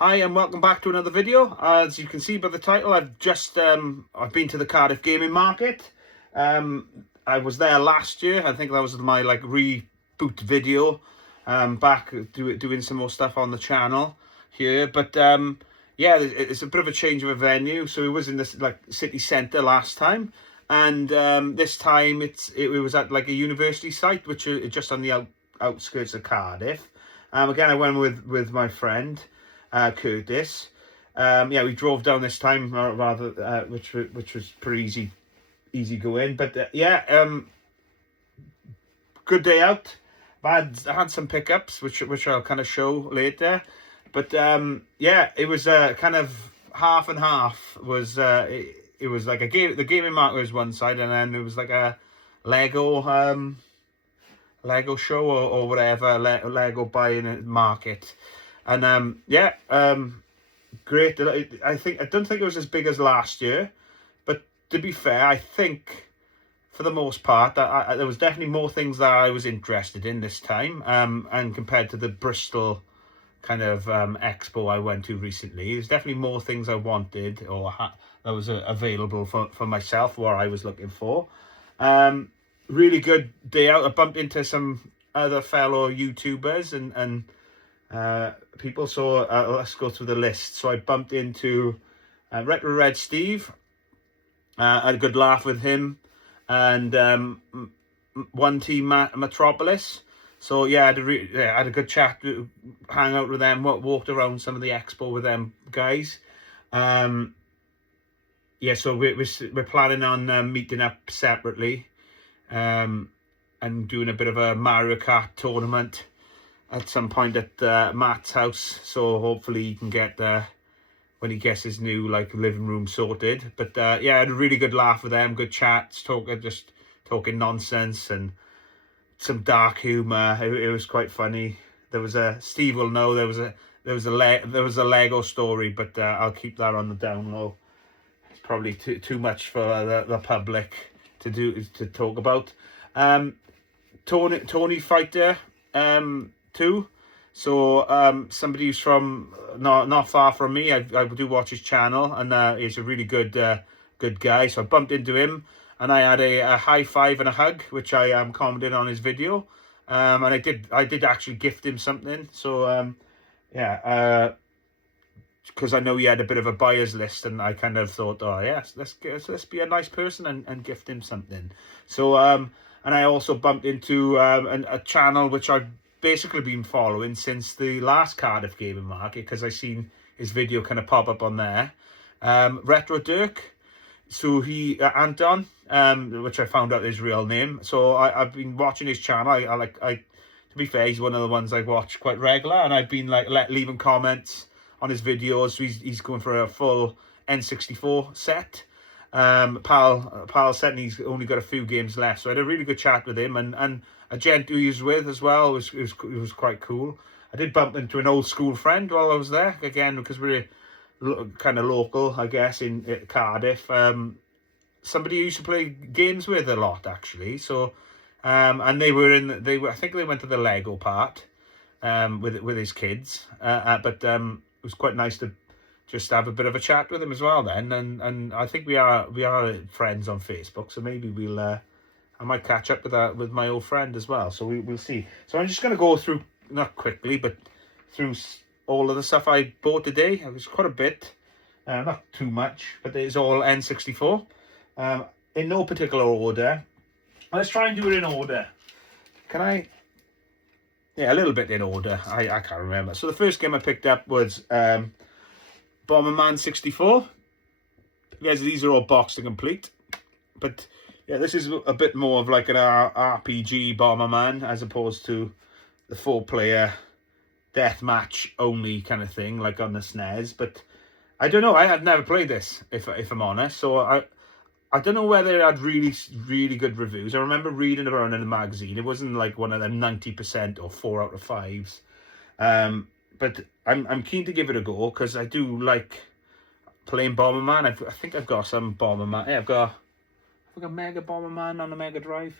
Hi and welcome back to another video. As you can see by the title, I've been to the Cardiff gaming market. I was there last year. I think that was my reboot video. Back doing some more stuff on the channel here. But yeah, it's a bit of a change of a venue. So it was in this city centre last time, and this time it was at a university site, which is just on the outskirts of Cardiff. Again, I went with my friend. Curtis. Yeah, we drove down this time which was pretty easy going. But yeah, good day out. I had some pickups which I'll kind of show later. But yeah, it was kind of half and half. It was like the gaming market was one side, and then it was like a Lego show or whatever, Lego buying market. And yeah, great. I don't think it was as big as last year, but to be fair, I think for the most part there was definitely more things that I was interested in this time. And compared to the Bristol kind of expo I went to recently, there's definitely more things I wanted or that was available for myself, what I was looking for. Really good day out. I bumped into some other fellow YouTubers and people, so let's go through the list. So I bumped into Retro Red Steve. I had a good laugh with him, and One Team Metropolis. So yeah, I had a good chat, hang out with them, walked around some of the expo with them guys. Yeah, so we're planning on meeting up separately, and doing a bit of a Mario Kart tournament at some point at Matt's house, so hopefully he can get when he gets his new living room sorted. But yeah, I had a really good laugh with them, good chats, just talking nonsense and some dark humor. It was quite funny. There was Steve will know there was a Lego story, but I'll keep that on the down low. It's probably too much for the public to talk about. Tony Fighter 2. So somebody who's from not far from me. I do watch his channel, and he's a really good guy. So I bumped into him, and I had a high five and a hug, which I commented on his video. And I did actually gift him something. So yeah, because I know he had a bit of a buyer's list, and I kind of thought, oh yes, let's be a nice person and gift him something. So and I also bumped into a channel which I've basically been following since the last Cardiff gaming market, because I seen his video kind of pop up on there. Retro Dirk. So he Anton, which I found out his real name. So I've been watching his channel. I to be fair, he's one of the ones I watch quite regular, and I've been leaving comments on his videos. So he's going for a full N64 set. Pal said he's only got a few games left, so I had a really good chat with him, and a gent who he was with as well. It was quite cool. I did bump into an old school friend while I was there, again, because we're kind of local, I guess, in Cardiff. Somebody who used to play games with a lot, actually. So and I think they went to the Lego part with his kids, but it was quite nice to just have a bit of a chat with him as well then, and I think we are friends on Facebook, so maybe I might catch up with my old friend as well, so we'll see. So I'm just going to go through, not quickly, but through all of the stuff I bought today. It was quite a bit, not too much, but it's all N64, in no particular order. Let's try and do it in order. Can I? Yeah, a little bit in order. I can't remember. So the first game I picked up was Bomberman 64. Yes, these are all boxed and complete, but yeah, this is a bit more of like an RPG Bomberman as opposed to the 4-player deathmatch only kind of thing like on the SNES. But I don't know, I had never played this, if I'm honest, so I don't know whether it had really good reviews. I remember reading about it in the magazine. It wasn't like one of them 90% or 4 out of 5s. But I'm keen to give it a go, because I do like playing Bomberman. I think I've got some Bomberman. Yeah, I've got Mega Bomberman on the Mega Drive.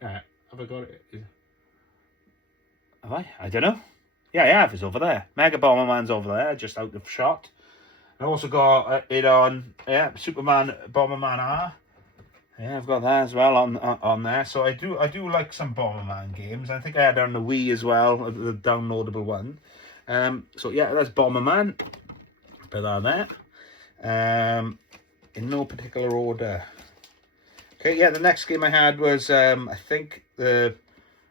Have I got it? Have I? I don't know. Yeah, I have. It's over there. Mega Bomberman's over there, just out of shot. I also got it on, Superman Bomberman R. Yeah, I've got that as well on there. So I do like some Bomberman games. I think I had it on the Wii as well, the downloadable one. So yeah, that's Bomberman. Put that on there. In no particular order. Okay, yeah, the next game I had was I think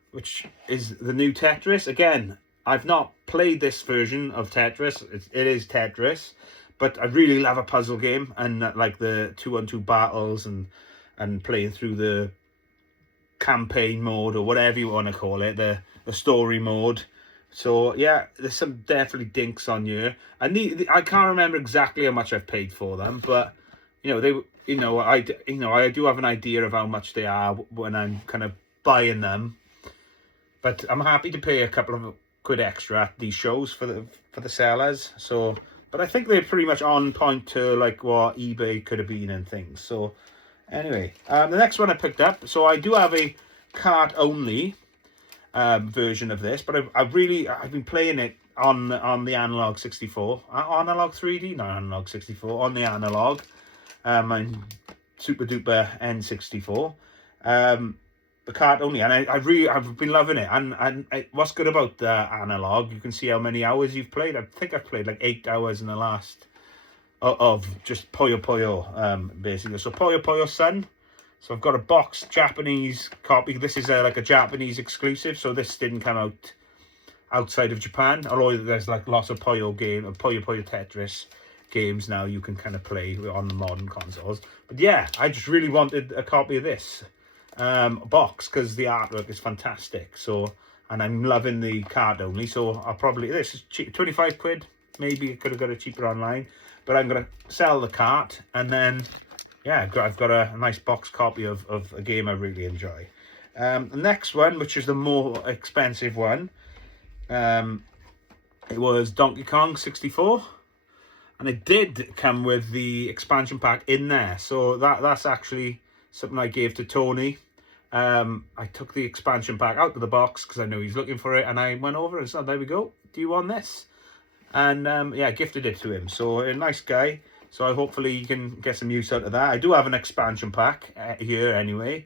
which is the new Tetris. Again, I've not played this version of Tetris. It is Tetris, but I really love a puzzle game, and like the 2-on-2 battles and playing through the campaign mode, or whatever you want to call it, the story mode. So yeah, there's some definitely dinks on here. I can't remember exactly how much I've paid for them, but I do have an idea of how much they are when I'm kind of buying them. But I'm happy to pay a couple of quid extra at these shows for the sellers. So, but I think they're pretty much on point to like what eBay could have been and things. So anyway, the next one I picked up. So I do have a cart only version of this, but I've been playing it on the analog 64, analog 3D, not analog 64, on the analog, and super duper N64. The cart only, and I've been loving it. And what's good about the analog, you can see how many hours you've played. I think I've played like 8 hours in the last of just Puyo Puyo, basically. So Puyo Puyo Sun. So I've got a boxed Japanese copy. This is like a Japanese exclusive, so this didn't come out outside of Japan. Although there's like lots of Puyo Puyo Tetris games now you can kind of play on the modern consoles. But yeah, I just really wanted a copy of this box because the artwork is fantastic. So, and I'm loving the card only. So I'll probably, this is cheap, 25 quid. Maybe I could have got it cheaper online, but I'm gonna sell the cart, and then yeah, I've got a nice box copy of a game I really enjoy. The next one, which is the more expensive one, it was Donkey Kong 64. And it did come with the expansion pack in there. So that's actually something I gave to Tony. I took the expansion pack out of the box because I knew he's looking for it. And I went over and said, there we go. Do you want this? And yeah, gifted it to him. So a nice guy. So hopefully you can get some use out of that. I do have an expansion pack here anyway,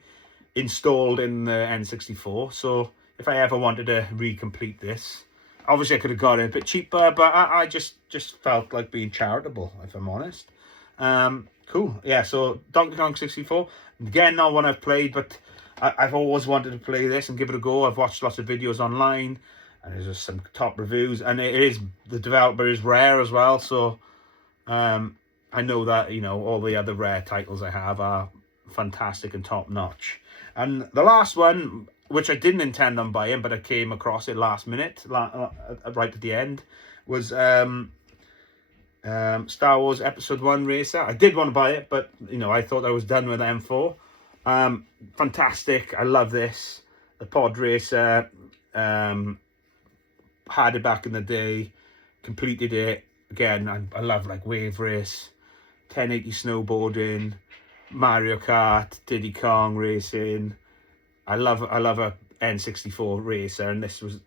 installed in the N64. So if I ever wanted to recomplete this, obviously I could have got it a bit cheaper, but I just felt like being charitable, if I'm honest. Cool. Yeah, so Donkey Kong 64. Again, not one I've played, but I've always wanted to play this and give it a go. I've watched lots of videos online, and there's just some top reviews. And the developer is Rare as well, so I know that, all the other Rare titles I have are fantastic and top-notch. And the last one, which I didn't intend on buying, but I came across it last minute, right at the end, was Star Wars Episode 1 Racer. I did want to buy it, but, I thought I was done with M4. Fantastic. I love this. The Pod Racer, had it back in the day, completed it. Again, I love like Wave Race, 1080 snowboarding, Mario Kart, Diddy Kong racing. I love a N64 racer, and this was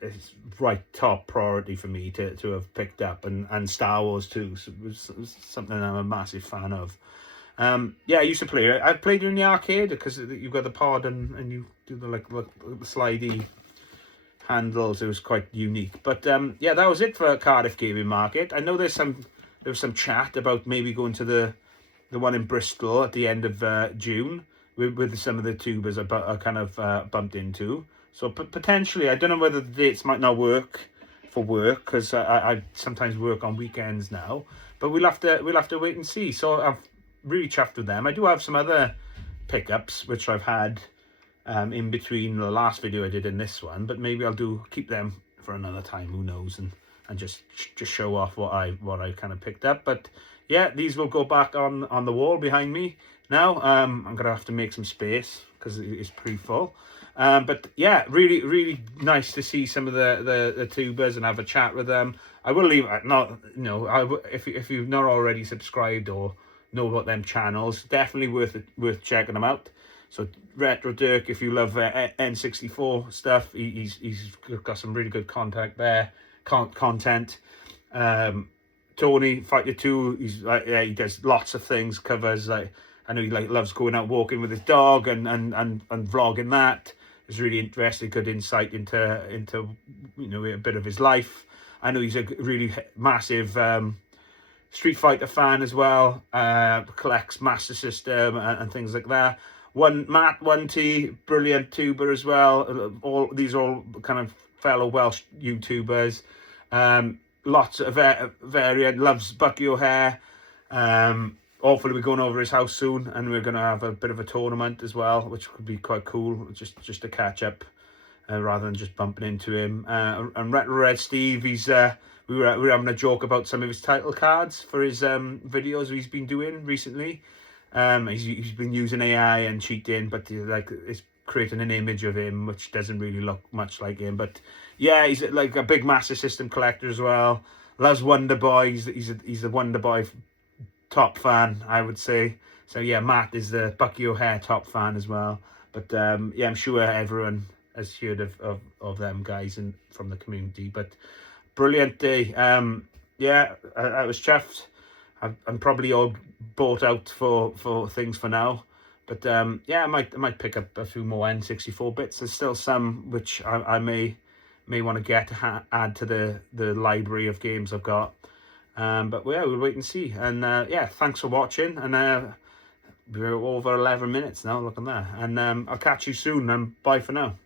right top priority for me to have picked up, and Star Wars too. So it was something I'm a massive fan of. Yeah, I used to play it. I played it in the arcade because you've got the pod and you do the slidey handles. It was quite unique. But yeah, that was it for Cardiff Gaming Market. I know there was some chat about maybe going to the one in Bristol at the end of June with some of the tubers I kind of bumped into. So potentially, I don't know whether the dates might not work for work, because I sometimes work on weekends now. But we'll have to wait and see. So I've really chuffed with them. I do have some other pickups which I've had in between the last video I did and this one, but maybe I'll keep them for another time. Who knows? And just show off what I kind of picked up. But yeah, these will go back on the wall behind me now. I'm gonna have to make some space because it's pretty full. But yeah, really nice to see some of the tubers and have a chat with them. I will leave if you've not already subscribed or know about them channels, definitely worth checking them out. So Retro Dirk, if you love N64 stuff, he's got some really good contact there. content. Tony Fighter 2, he's like, yeah, he does lots of things, covers, like, I know he like loves going out walking with his dog and vlogging that. It's really interesting, good insight into you know, a bit of his life. I know he's a really massive Street Fighter fan as well, collects Master System and things like that. Matt 1T, brilliant tuber as well. These are all kind of fellow Welsh YouTubers. Lots of variant, loves Bucky O'Hare. Hopefully we're going over his house soon, and we're going to have a bit of a tournament as well, which could be quite cool, just to catch up rather than just bumping into him. And Red Steve, he's we were having a joke about some of his title cards for his videos he's been doing recently. He's been using AI and cheating, but like it's creating an image of him which doesn't really look much like him. But yeah, he's like a big Master System collector as well. Loves Wonder Boy. He's a Wonder Boy top fan, I would say. So yeah, Matt is the Bucky O'Hare top fan as well. But yeah, I'm sure everyone has heard of them guys from the community. But brilliant day. Yeah, I was chuffed. I'm probably all bought out for things for now. But yeah, I might pick up a few more N64 bits. There's still some which I may want to add to the library of games I've got. But yeah, we'll wait and see. And yeah, thanks for watching. And we're over 11 minutes now. Look at that. And I'll catch you soon. And bye for now.